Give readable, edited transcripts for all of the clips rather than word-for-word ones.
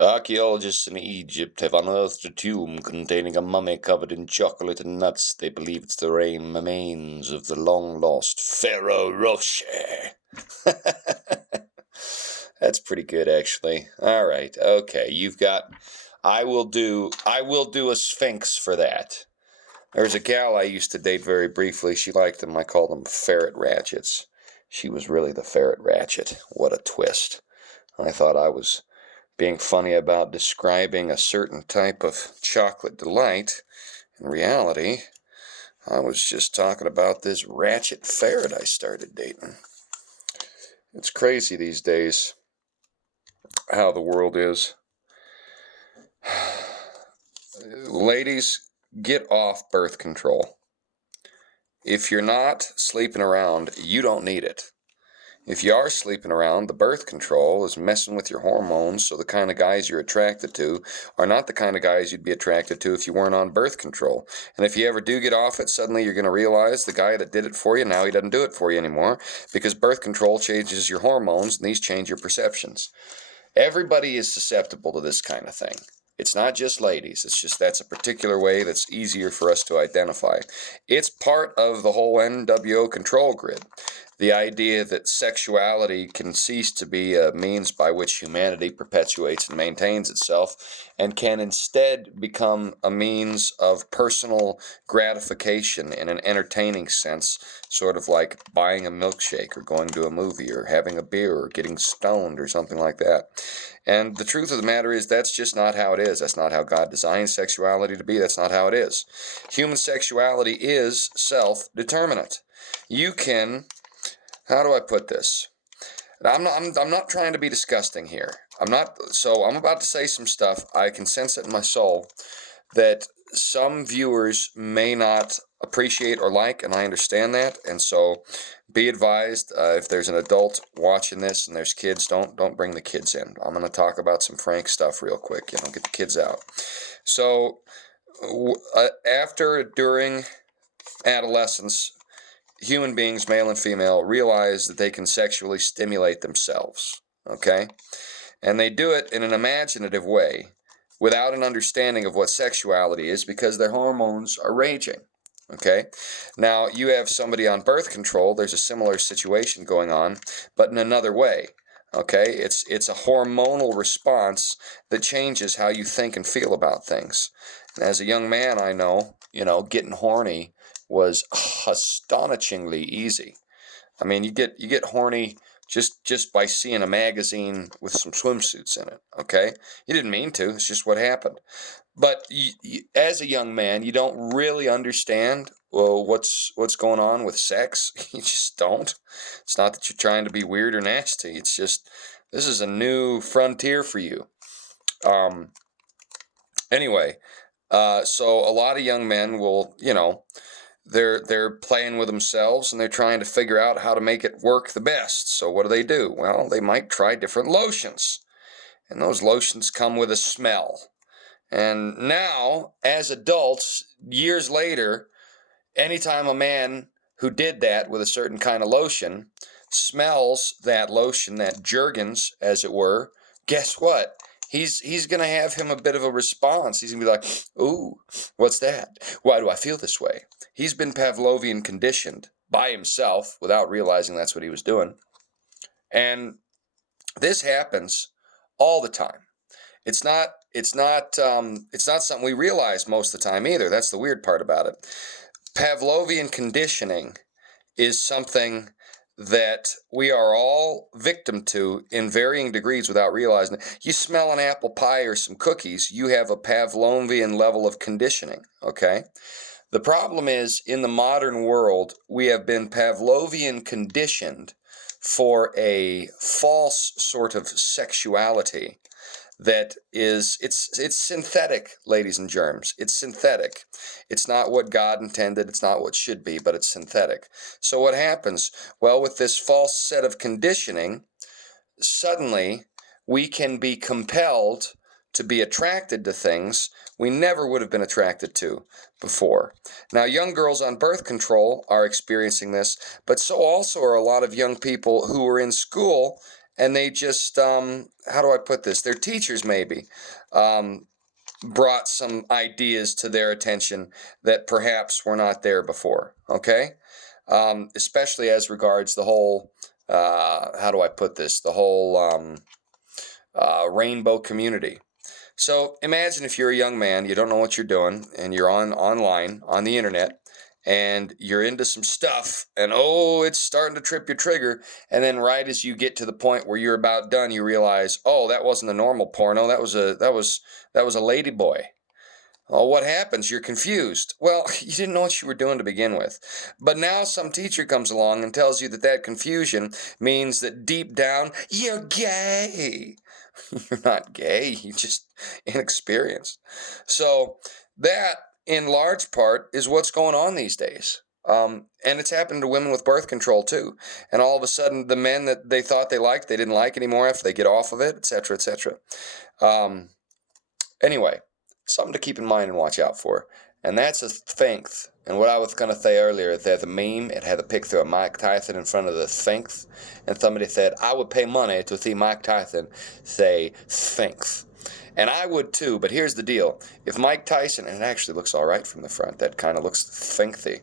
Archaeologists in Egypt have unearthed a tomb containing a mummy covered in chocolate and nuts. They believe it's the remains of the long-lost Pharaoh Rocher. That's pretty good, actually. All right, okay. You've got. I will do a Sphinx for that. There's a gal I used to date very briefly. She liked them. I called them ferret ratchets. She was really the ferret ratchet. What a twist. I thought I was being funny about describing a certain type of chocolate delight. In reality, I was just talking about this ratchet ferret I started dating. It's crazy these days how the world is. Ladies, get off birth control. If you're not sleeping around, you don't need it. If you are sleeping around, the birth control is messing with your hormones, so the kind of guys you're attracted to are not the kind of guys you'd be attracted to if you weren't on birth control. And if you ever do get off it, suddenly you're going to realize the guy that did it for you, now he doesn't do it for you anymore, because birth control changes your hormones, and these change your perceptions. Everybody is susceptible to this kind of thing. It's not just ladies. It's just that's a particular way that's easier for us to identify. It's part of the whole NWO control grid. The idea that sexuality can cease to be a means by which humanity perpetuates and maintains itself and can instead become a means of personal gratification in an entertaining sense, sort of like buying a milkshake or going to a movie or having a beer or getting stoned or something like that. And the truth of the matter is that's just not how it is. That's not how God designed sexuality to be. That's not how it is. Human sexuality is self-determinate. You can, how do I put this? I'm not trying to be disgusting here. I'm about to say some stuff. I can sense it in my soul that some viewers may not appreciate or like, and I understand that. And so be advised, if there's an adult watching this and there's kids, don't bring the kids in. I'm going to talk about some frank stuff real quick, get the kids out. So during adolescence, human beings, male and female, realize that they can sexually stimulate themselves, okay? And they do it in an imaginative way without an understanding of what sexuality is because their hormones are raging, okay? Now, you have somebody on birth control, there's a similar situation going on, but in another way, okay? It's a hormonal response that changes how you think and feel about things. And as a young man, I know, getting horny was astonishingly easy. I mean, you get horny just by seeing a magazine with some swimsuits in it, okay? You didn't mean to, it's just what happened. But as a young man, you don't really understand, well, what's going on with sex. You just don't. It's not that you're trying to be weird or nasty. It's just, this is a new frontier for you. Anyway, so a lot of young men will, they're playing with themselves and they're trying to figure out how to make it work the best. So what do? Well, they might try different lotions. And those lotions come with a smell. And now, as adults, years later, anytime a man who did that with a certain kind of lotion smells that lotion, that Jergens, as it were, guess what? He's going to have him a bit of a response. He's going to be like, ooh, what's that? Why do I feel this way? He's been Pavlovian conditioned by himself without realizing that's what he was doing. And this happens all the time. It's not something we realize most of the time either. That's the weird part about it. Pavlovian conditioning is something that we are all victim to in varying degrees without realizing it. You smell an apple pie or some cookies, you have a Pavlovian level of conditioning, okay? The problem is, in the modern world, we have been Pavlovian conditioned for a false sort of sexuality that is, it's synthetic, ladies and germs. It's synthetic. It's not what God intended. It's not what should be, but it's synthetic. So what happens? Well, with this false set of conditioning, suddenly we can be compelled to be attracted to things we never would have been attracted to before. Now, young girls on birth control are experiencing this, but so also are a lot of young people who are in school and they just, how do I put this? Their teachers maybe brought some ideas to their attention that perhaps were not there before. Okay, especially as regards the whole, how do I put this? The whole rainbow community. So imagine if you're a young man, you don't know what you're doing, and you're online on the internet, and you're into some stuff, and oh, it's starting to trip your trigger, and then right as you get to the point where you're about done, you realize, oh, that wasn't a normal porno, that was a lady boy. Oh, what happens? You're confused. Well, you didn't know what you were doing to begin with. But now some teacher comes along and tells you that that confusion means that deep down, you're gay. You're not gay, you're just inexperienced. So that, in large part, is what's going on these days. And it's happened to women with birth control too. And all of a sudden, the men that they thought they liked, they didn't like anymore after they get off of it, etc., etc. Anyway, something to keep in mind and watch out for. And that's a Sphinx. And what I was going to say earlier, there's a meme. It had a picture of Mike Tyson in front of the Sphinx. And somebody said, I would pay money to see Mike Tyson say Sphinx. And I would too, but here's the deal. If Mike Tyson, and it actually looks all right from the front, that kind of looks sphinxy.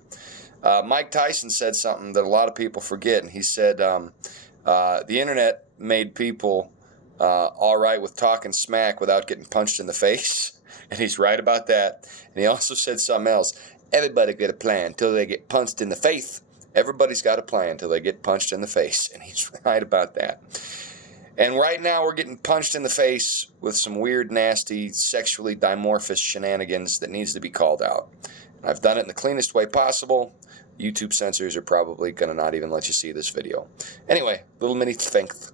Mike Tyson said something that a lot of people forget, and he said the internet made people all right with talking smack without getting punched in the face. And he's right about that. And he also said something else. Everybody get a plan until they get punched in the face. Everybody's got a plan until they get punched in the face. And he's right about that. And right now we're getting punched in the face with some weird, nasty, sexually dimorphous shenanigans that needs to be called out. And I've done it in the cleanest way possible. YouTube censors are probably going to not even let you see this video. Anyway, little mini Sphinx.